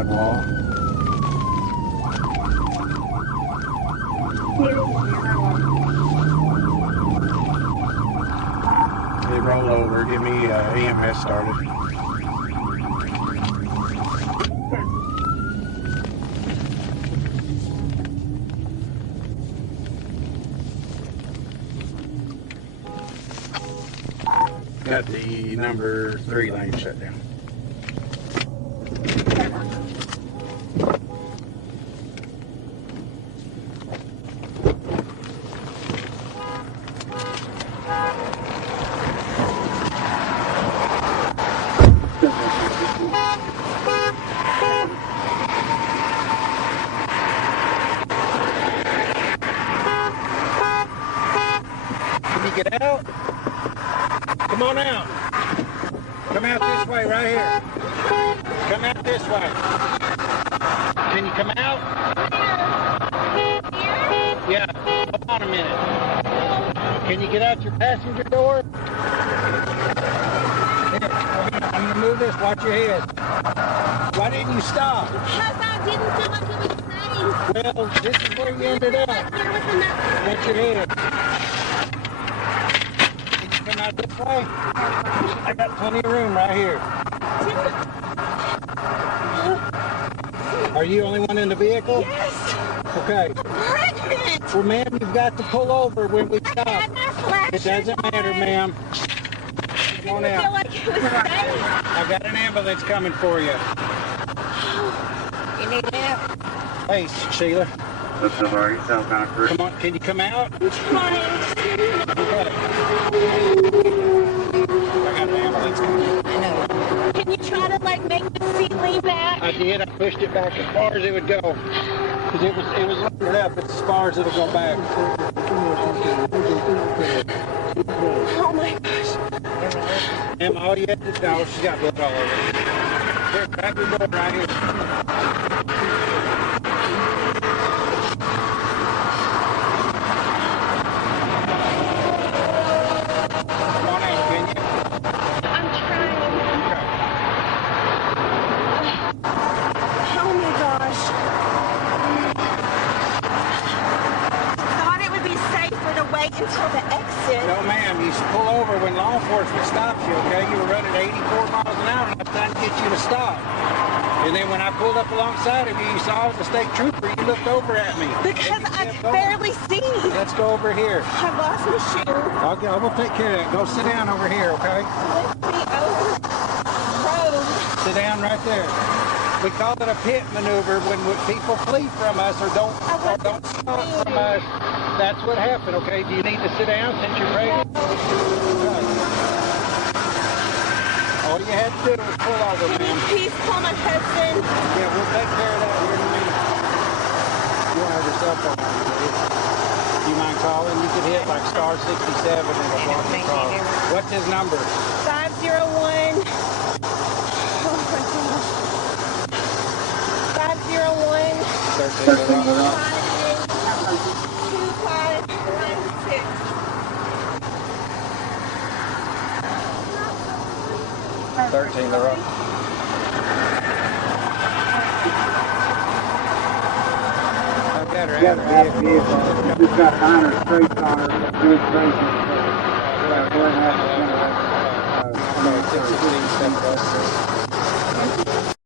sidewalk. They roll over, get me EMS started. Got the number 3 lane shut down. Can you get out? Come on out. Come out this way, right here. Come out this way. Can you come out? Yeah, hold on a minute. Can you get out your passenger door? Here, I'm gonna move this, watch your head. Why didn't you stop? Because I didn't do what you were saying. Well, this is where you ended up. There was enough. Watch your head. Can you come out this way? I got plenty of room right here. Are you the only one in the vehicle? Yes. Okay. I'm pregnant. Well, ma'am, you've got to pull over when we I stop. had my flash. It doesn't matter, ma'am. Come on I feel out. like it was safe. I've got an ambulance coming for you. You need help? Hey, Sheila. What's up, are you sound kind of crazy? Come on, can you come out? I'm trying. Okay. I got an ambulance coming. I know. Can you try to like make the seat lean back? I did. I pushed it back as far as it would go. Because it was loaded up. It's as far as it'll go back. Oh my gosh. Am all you had to know, she's got blood all over. Here, grab your door right here. Come on out, can you? I'm trying. Okay. Oh my gosh. Thought it would be safer to wait until the exit. No, ma'am, you should pull over when law enforcement stops you, okay? You were running 84 miles an hour and I'm trying to get you to stop. And then when I pulled up alongside of you, you saw the state trooper, you looked over at me. Because I kept going. barely see. Let's go over here. I lost my shoe. I will take care of that. Go sit down over here, okay? Lift me over the road. Sit down right there. We call it a pit maneuver when people flee from us or don't stop from us. That's what happened, okay? Do you need to sit down since you're pregnant? Okay. All you had to do was pull over, Can you ma'am. please call my husband? Yeah, we'll take care of that here in a minute. You don't have your cell phone on you, do you? Do you mind calling? You could hit like star 67 and it'll block the call. What's his number? 501. Oh my gosh. 501. 13 the rock. I've got her out of the vehicle. She's got minor streaks on her, good streaks. Okay, 616, 7